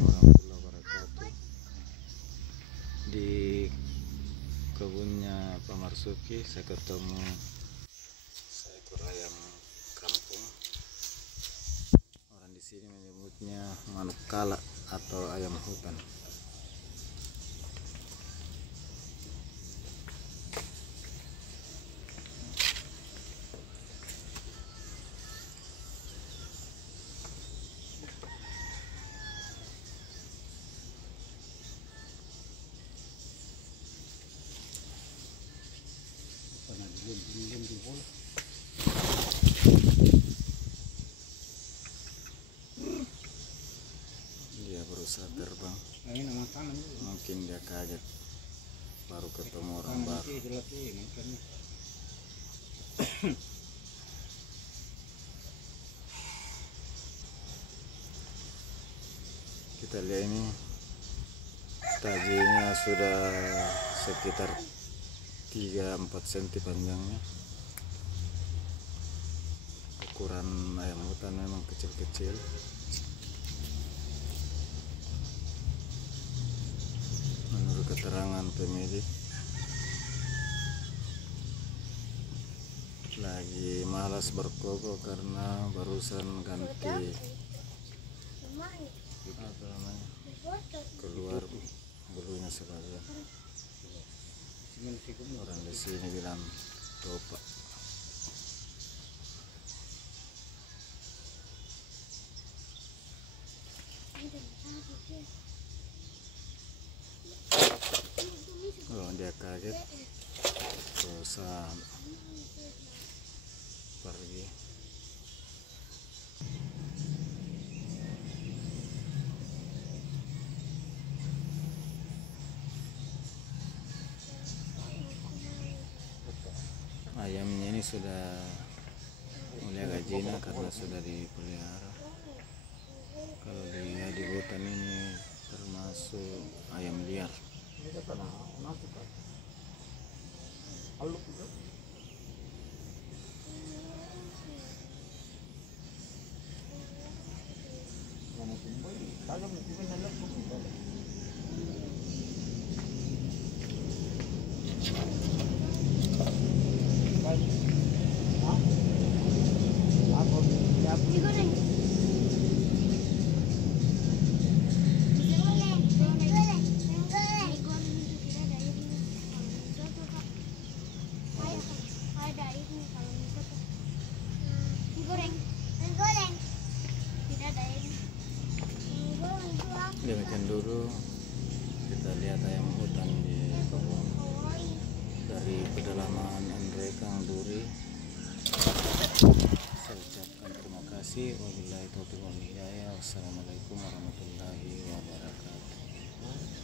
Assalamualaikum warahmatullahi wabarakatuh. Di kebunnya Pak Marsuki saya ketemu seekor ayam kampung. Orang di sini menyebutnya manuk kala atau ayam hutan. Dia berusaha terbang. Mungkin dia kaget baru ketemu orang baru. Kita lihat ini tajinya sudah sekitar 3-4 cm panjangnya. Ukuran ayam hutan memang kecil-kecil. Menurut keterangan pemilik, lagi malas berkokok karena barusan ganti apa namanya, keluar bulunya sebagian. Orang di sini bilang topak. Oh, dia kaget, berusaha pergi. Ayamnya ini sudah mulai gajina karena sudah dipelihara. Kalau dilihat di hutan ini termasuk ayam liar. Demikian dulu kita lihat ayam hutan di kebun dari pedalaman Endrekang Duri. Saya ucapkan terima kasih. Wabillahi taufiq wal hidayah. Wassalamualaikum warahmatullahi wabarakatuh.